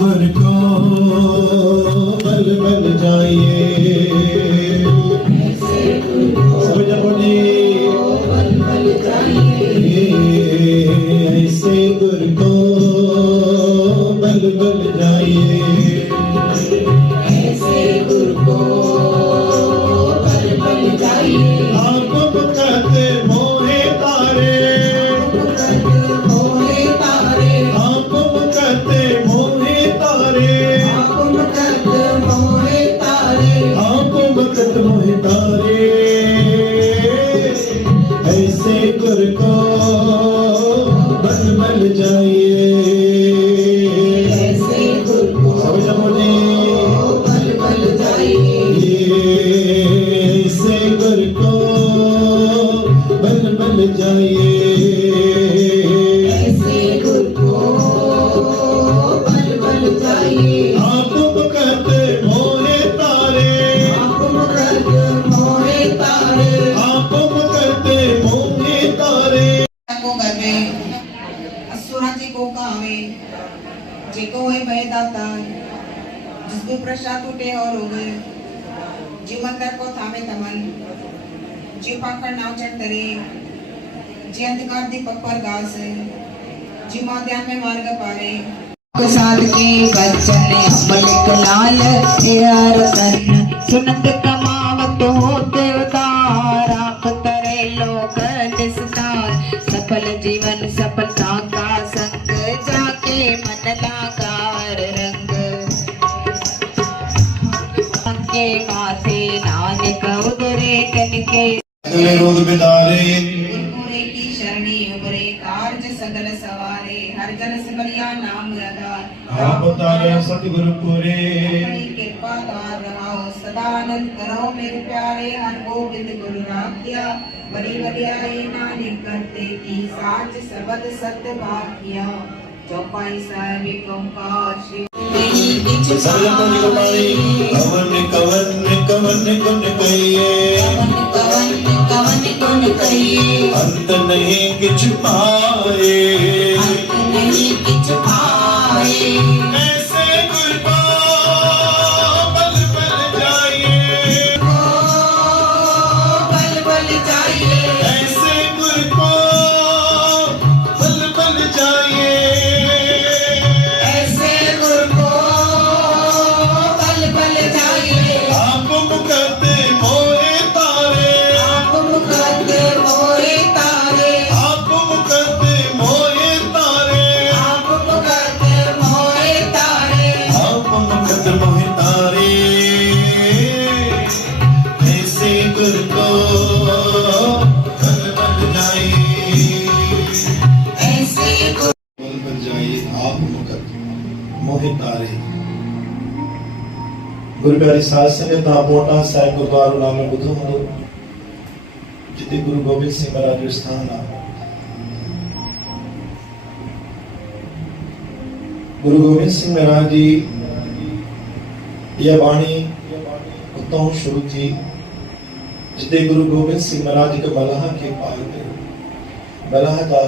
गुर को बल बल जाइए, सब जपने बल बल जाइए, ऐसे गुर को बल बल जाइए, ऐसे गुर को बल बल जाइए। आपको कहते मोहे तारे, मोहे तारे, आपको कहते मोहे तारे, आपको कहते मोहे तारे, आपको कहते मोहे तारे, ऐसे गुर को बल बल जाइए, ऐसे गुर को बल बल जाइए, ऐसे गुर को बल बल जाइए, ऐसे गुर को बल बल जाइए। आपको कहते मोहे तारे, आपको कहते मोहे तारे, आपको कहते मोहे तारे। को गवे असुरा जी को कावे जेको है भय दाता, जिसको प्रसाद टूटे और हो गए, जी मंदिर को थामे तमन, जी पाकड़ नाव चढ़ तरे, जी अंधकार दीपक पर गास, जी माध्यान में मार्ग पारे। साध के बच्चन अमलिक लाल तेरा रतन, सुनत कमावत होते उतार, आप तरे लोग निस्तार, सफल जीवन सफलता का संग, जाके मन लाकार रंग, के माथे नानक उदरे कनके, रोग बिदारे, गुरपुरे की शरणी उबरे, कार्य सगल सवारे, हर जन सिमरिया नाम रदार, आप तारे सतगुरु पुरे, अपनी कृपा दार रहाओ, सदानंद करो मेरे प्यारे, हर गोविंद गुरु राखिया, बड़ी बड़ियाई नानक करते की, साच सबद सत्य भाग्या, चौपाई साहिब ओंकार श्री कवन कवन कवन गुण कहिए, कवन गुण कहिए, अंत नहीं किछ पाए, अंत नहीं किछ पाए, ऐसे गुर को बल बल जाइए, बल बल जाइए, ऐसे गुर को बल बल जाइए, ऐसे गुर को बल बल जाइए। आपको कहते मोहे तारे, आपको कहते मोहे तारे, आपको कहते मोहे तारे, आपको कहते मोहे तारे, आपको कहते मोहे तारे, ऐसे गुर को बल बल जाइए, ऐसे गुर बल बल जाइए, आपको कहते मोहे तारे। गुरु प्यारी साध संगत आप मोटा साहिब गुरुद्वारा नाम में बुधो हो, जिते गुरु गोबिंद सिंह महाराज जो स्थान आ, गुरु गोबिंद सिंह महाराज जी यह वाणी उतों शुरू थी, जिते गुरु गोबिंद सिंह महाराज जी के बलाह के पाल गए, बलाह का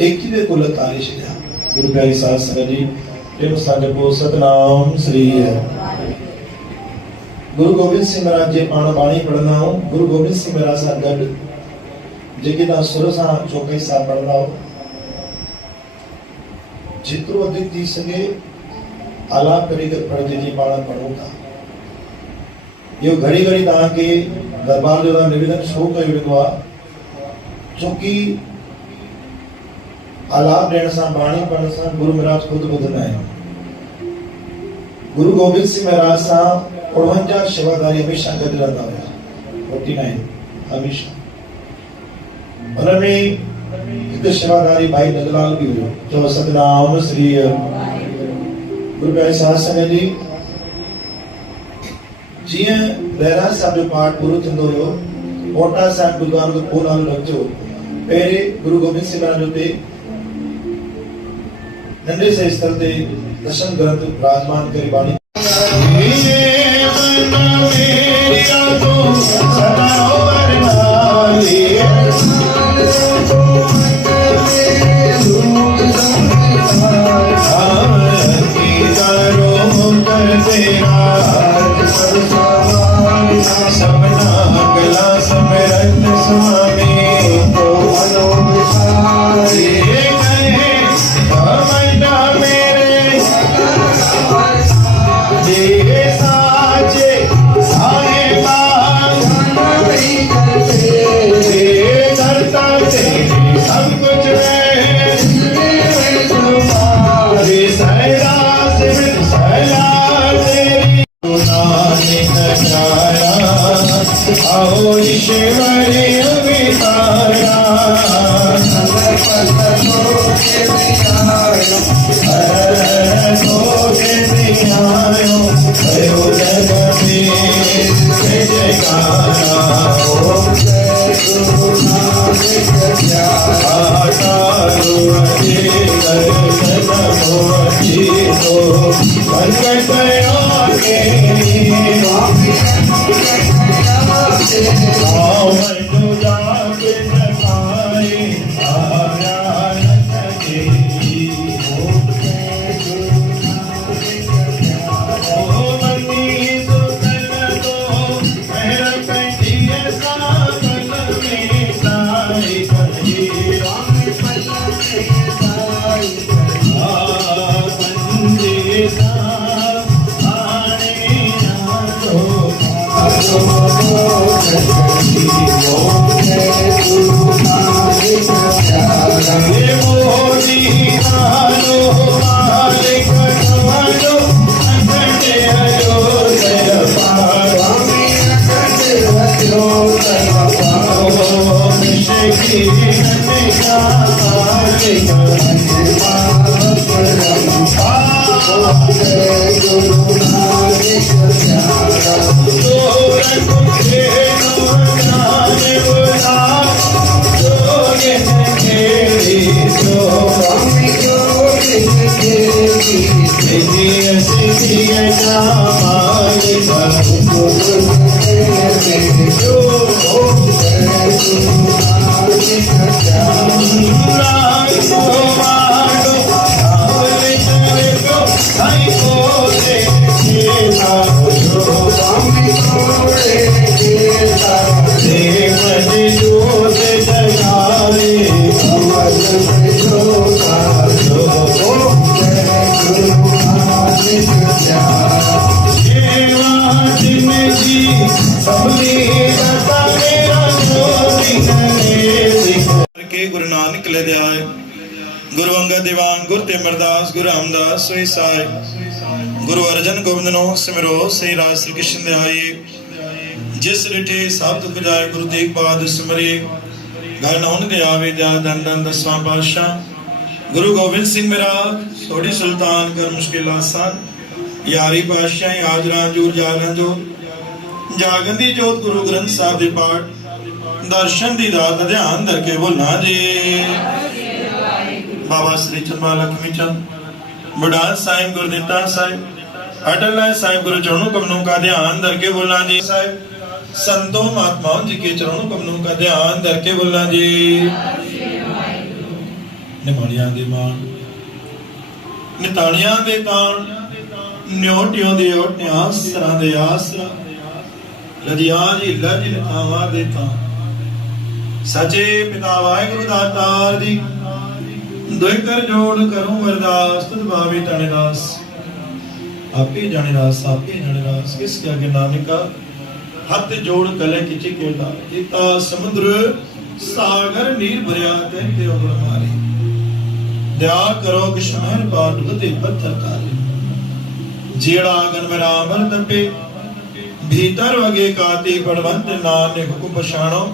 एक ही कुल तारे छा। गुरु प्यारी साध संगत जी प्रेम सागे को सतनाम श्री है। गुरु गोबिंद सिंह महाराज जे पाण बाणी पढ़ंदा हो, गुरु गोबिंद सिंह महाराज सां गॾु जेके तव्हां सुर सां चौकई सां पढ़ंदा हो, जेतिरो वधीक थी सघे आलाप करे पढ़जे जीअं पाण पढ़ूं था। इहो घड़ी घड़ी तव्हांखे दरबार जो निवेदन छो कयो वेंदो आहे, छोकी आलाप ॾियण सां बाणी पढ़ण सां गुरु महाराज ख़ुदि ॿुधंदा आहिनि। गुरु गोबिंद सिंह महाराज सां 52 शेवादारी हमेशा गॾु रहंदा हुया, 49 हमेशा। उनमें हिकु शेवादारी भाई नंदलाल भी हुयो, चओ सतनाम श्री। गुरु प्यारे साध संगत जी जीअं रहराज साहिब जो पाठ पूरो थींदो हुयो, मोटा साहिब गुरुद्वारो जो पोइ नालो रखियो, पहिरें गुरु गोबिंद सिंह महाराज ते नंढे से स्थल ते दशम ग्रंथ विराजमान करे बाणी भयो जगते जय जयकारा ओम जय गुरु नानक आटारो अजीर जन्मो अजीरो संकट आगे आवन तो जाके जगाए आयान के ओम जय गुरु ओ मनी तो कर दो मेरा कंठिए सावन में साई करी संदेशा आने गुरु नानक ले ध्याय गुरु अंगद दीवान गुरु तेमरदास गुरु रामदास सोई साय गुरु अर्जन गोविंद नो सिमरो सही राज श्री कृष्ण ध्याये जिस रिठे सब दुख जाए गुरु तेग बहादुर सिमरे घर नौन दे आवे दया दंडन दसवां पातशाह गुरु गोविंद सिंह मेरा सोड़ी सुल्तान कर मुश्किल आसान यारी पातशाह हाजरा जूर जालन जो जागन दी जोत गुरु ग्रंथ साहिब दे पाठ दर्शन दी दात ध्यान धरके बोलना जी बाबा श्री चंद्रमा लक्ष्मी चंद बुढ़ान साहिब गुरदिता साहिब अटल साहिब गुरु चरणों कमनों का ध्यान धरके बोलना जी साहिब संतों महात्माओं जी के चरणों कमनों का ध्यान धरके बोलना जी निमाणियां दे मान निताणियां दे तान न्योटियों दे ओटियां आसरा दे आसरा लजियां जी लज लिखावा दे तान सचे पिता वाहिगुरु दातार दी दुई कर जोड़ करूं अरदास तुद भावे ताने दास आपे जाने दास आपे जाने दास किसके आगे नानका हाथ जोड़ कले किची कोता इता समुद्र सागर नीर भरिया कहते हो गुण मारे दया करो किशमेर पाट उते पत्थर तारे जेड़ा गन में रामर तपे भीतर वगे काती बड़वंत नाम ने हुकुम पछाणो